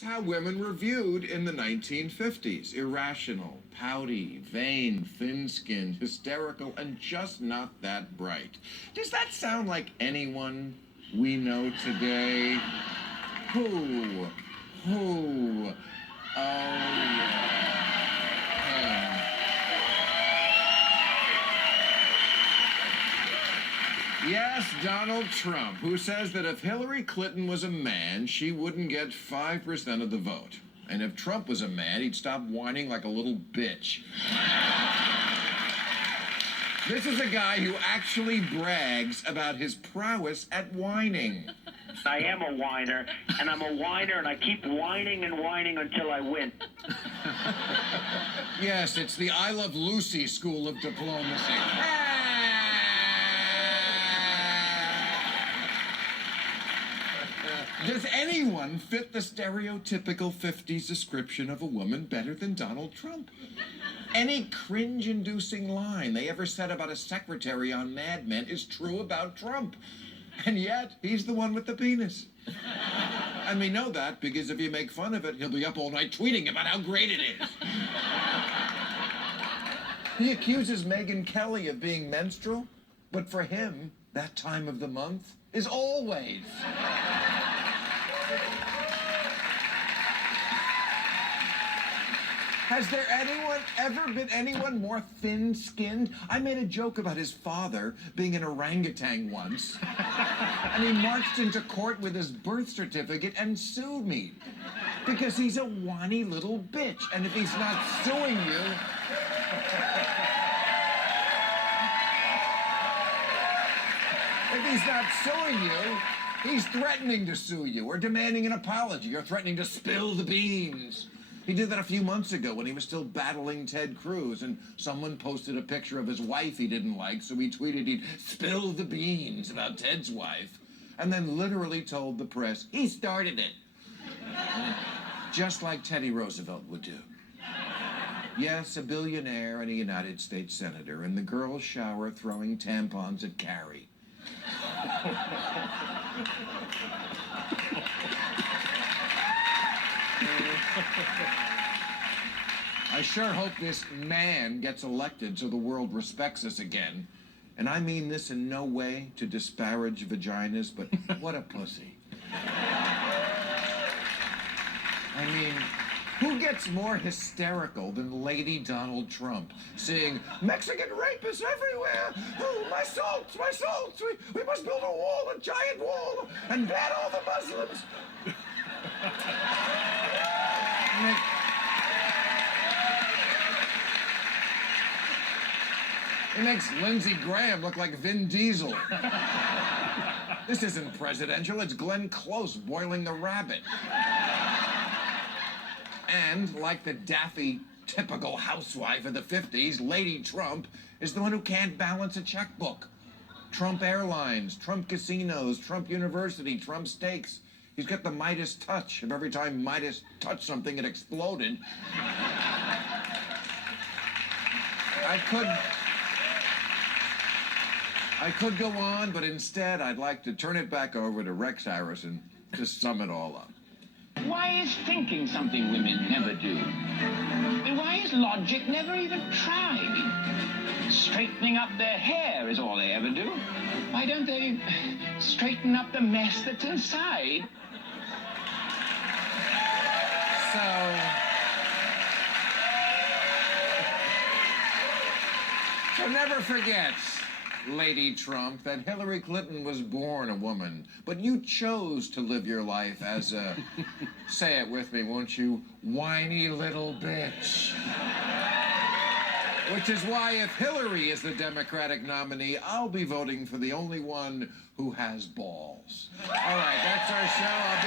How women were viewed in the 1950s. Irrational, pouty, vain, thin-skinned, hysterical, and just not that bright. Does that sound like anyone we know today? Who? Oh, yeah. Yes, Donald Trump, who says that if Hillary Clinton was a man, she wouldn't get 5% of the vote. And if Trump was a man, he'd stop whining like a little bitch. This is a guy who actually brags about his prowess at whining. I am a whiner, and I'm a whiner, and I keep whining and whining until I win. Yes, it's the I Love Lucy school of diplomacy. Does anyone fit the stereotypical 50s description of a woman better than Donald Trump? Any cringe-inducing line they ever said about a secretary on Mad Men is true about Trump. And yet, he's the one with the penis. And we know that because if you make fun of it, he'll be up all night tweeting about how great it is. He accuses Megyn Kelly of being menstrual, but for him, that time of the month is always. Has there ever been anyone more thin-skinned? I made a joke about his father being an orangutan once, and he marched into court with his birth certificate and sued me because he's a whiny little bitch, and if he's not suing you... If he's not suing you, he's threatening to sue you, or demanding an apology, or threatening to spill the beans. He did that a few months ago when he was still battling Ted Cruz, and someone posted a picture of his wife he didn't like, so he tweeted he'd spill the beans about Ted's wife, and then literally told the press he started it. Just like Teddy Roosevelt would do. Yes, a billionaire and a United States senator in the girls' shower throwing tampons at Carrie. I sure hope this man gets elected so the world respects us again. And I mean this in no way to disparage vaginas, but what a pussy. I mean, who gets more hysterical than Lady Donald Trump saying, Mexican rapists everywhere, oh, my salts, we must build a wall, a giant wall, and ban all the Muslims. It makes Lindsey Graham look like Vin Diesel. This isn't presidential, it's Glenn Close boiling the rabbit. And, like the daffy, typical housewife of the 50s, Lady Trump is the one who can't balance a checkbook. Trump Airlines, Trump Casinos, Trump University, Trump Steaks. He's got the Midas touch. If every time Midas touched something, it exploded. I could go on, but instead I'd like to turn it back over to Rex Harrison to sum it all up. Why is thinking something women never do? And why is logic never even tried? Straightening up their hair is all they ever do. Why don't they straighten up the mess that's inside? So never forget, Lady Trump, that Hillary Clinton was born a woman, but you chose to live your life as a, say it with me, won't you, whiny little bitch. Which is why if Hillary is the Democratic nominee, I'll be voting for the only one who has balls. All right, that's our show.